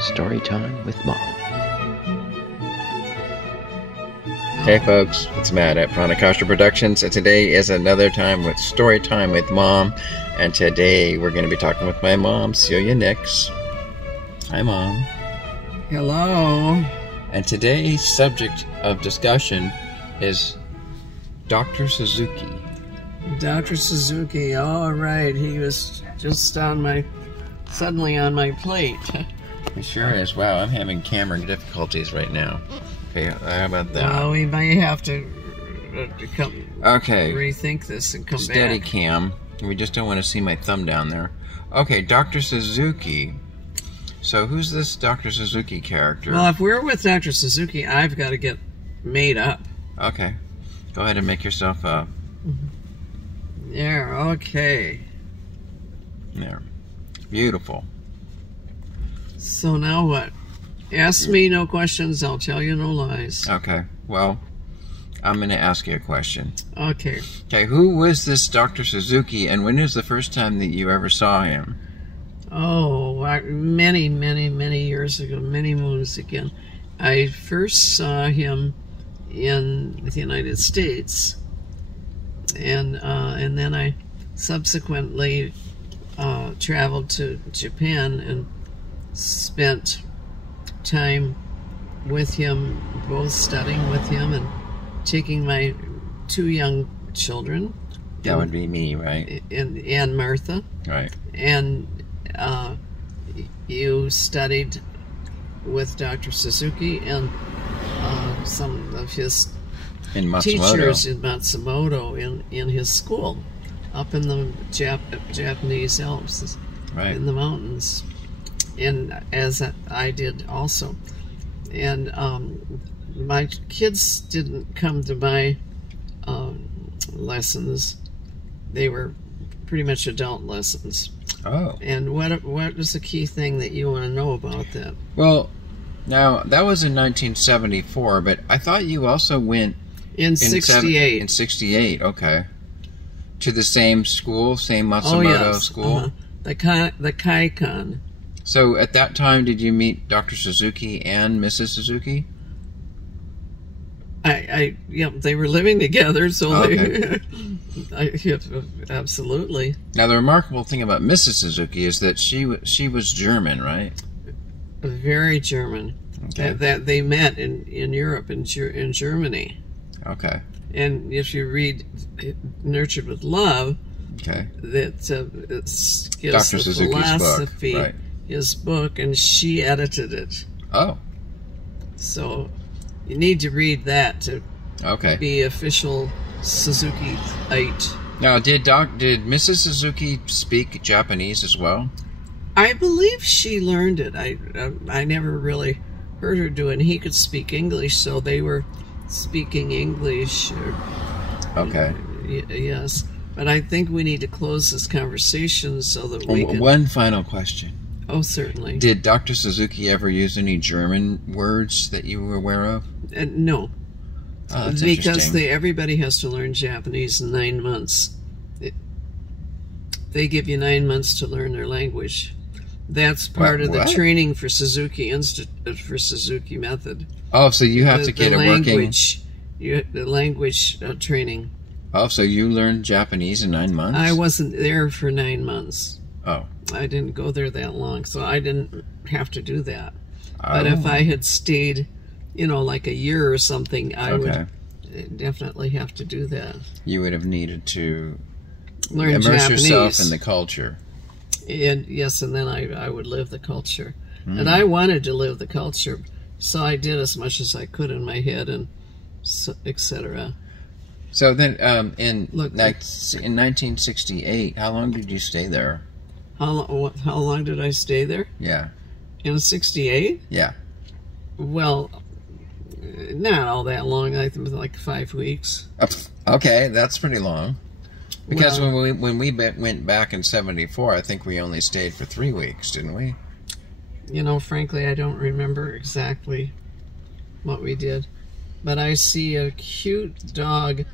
Storytime with Mom. Hey folks, it's Matt at Pranakasha Productions, and today is another time with Storytime with Mom, and today we're going to be talking with my mom, Celia Nicks. Hi, Mom. Hello. And today's subject of discussion is Dr. Suzuki. Dr. Suzuki, all right. He was just suddenly on my plate. He sure is. Wow, I'm having camera difficulties right now. Okay, how about that? Well, we may have to rethink this and come Steady back. cam. We just don't want to see my thumb down there. Okay, Dr. Suzuki. So who's this Dr. Suzuki character? Well, if we're with Dr. Suzuki, I've got to get made up. Okay. Go ahead and make yourself up. Yeah, okay. There. Beautiful. So now what? Ask me no questions, I'll tell you no lies. Okay. Well, I'm going to ask you a question. Okay. Okay, who was this Dr. Suzuki, and when was the first time that you ever saw him? Oh, many, many, many years ago, many moons again. I first saw him in the United States, and then I subsequently traveled to Japan and spent time with him, both studying with him and taking my two young children. That would be me, right? And Martha. Right. And you studied with Dr. Suzuki and some of his teachers in Matsumoto in his school up in the Japanese Alps, right, in the mountains, and as I did also. And my kids didn't come to my lessons. They were pretty much adult lessons. Oh. And what was the key thing that you want to know about that? Well, now, that was in 1974, but I thought you also went... In 68. In 68, okay. To the same school, same Matsumoto school? The Kaikon. So, at that time, did you meet Dr. Suzuki and Mrs. Suzuki? Yeah, they were living together, so okay. Absolutely. Now, the remarkable thing about Mrs. Suzuki is that she was German, right? Very German. Okay. That they met in Europe, in Germany. Okay. And if you read Nurtured with Love, okay, that gives Dr. the Suzuki's philosophy, book. Right. His book, and she edited it. Oh. So you need to read that to be official Suzuki-ite. Now, did Mrs. Suzuki speak Japanese as well? I believe she learned it. I never really heard her do it. And he could speak English, so they were speaking English. Okay. Yes. But I think we need to close this conversation so that we can... One final question. Oh, certainly. Did Dr. Suzuki ever use any German words that you were aware of? No. Oh, that's because everybody has to learn Japanese in 9 months. They give you 9 months to learn their language. That's part of the training for Suzuki Institute, for Suzuki method. Oh, so you have to get working... The language training. Oh, so you learned Japanese in 9 months? I wasn't there for 9 months. Oh. I didn't go there that long, so I didn't have to do that. Oh. But if I had stayed, like a year or something, I would definitely have to do that. You would have needed to learn immerse Japanese. Yourself in the culture. And yes, and then I would live the culture. And I wanted to live the culture, so I did as much as I could in my head, and etc. So then, in 1968, how long did you stay there? How long did I stay there? Yeah. In 68? Yeah. Well, not all that long. I think like 5 weeks. Okay, that's pretty long. Because when we went back in 74, I think we only stayed for 3 weeks, didn't we? Frankly, I don't remember exactly what we did. But I see a cute dog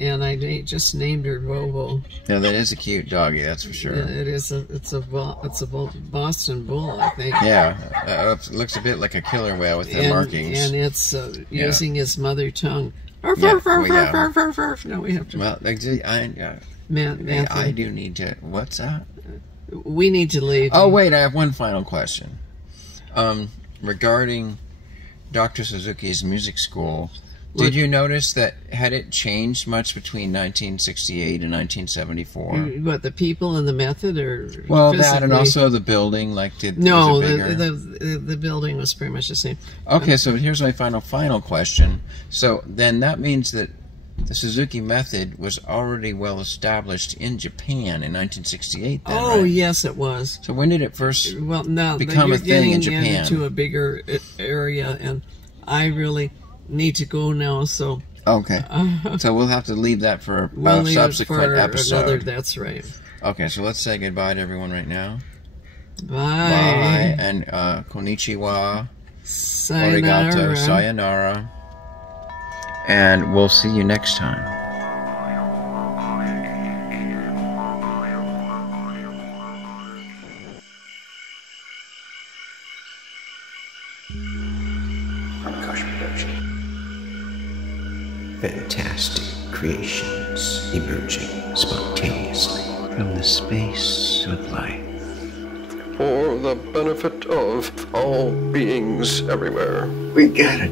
and I just named her Bobo. Yeah, that is a cute doggy, that's for sure. Yeah, it is. It's a Boston Bull, I think. Yeah, it looks a bit like a killer whale with the markings. And it's using his mother tongue. No, we have to. Well, I do need to. What's that? We need to leave. Oh wait, I have one final question. Regarding Dr. Suzuki's music school, did you notice that had it changed much between 1968 and 1974? What, the people and the method, or well, physically? that and also the building, like no, was it bigger? the building was pretty much the same. Okay, so here's my final question. So then that means that the Suzuki method was already well established in Japan in 1968. Then, oh, right? yes, it was. So when did it first become a thing in Japan? Into a bigger area, and I really need to go now. So okay, so we'll have to leave that for a subsequent episode. That's right. Okay, so let's say goodbye to everyone right now. Bye. Bye, and konnichiwa, sayonara. Arigato, sayonara, and we'll see you next time. Pranakasha Productions. Fantastic creations emerging spontaneously from the space of life. For the benefit of all beings everywhere. We gotta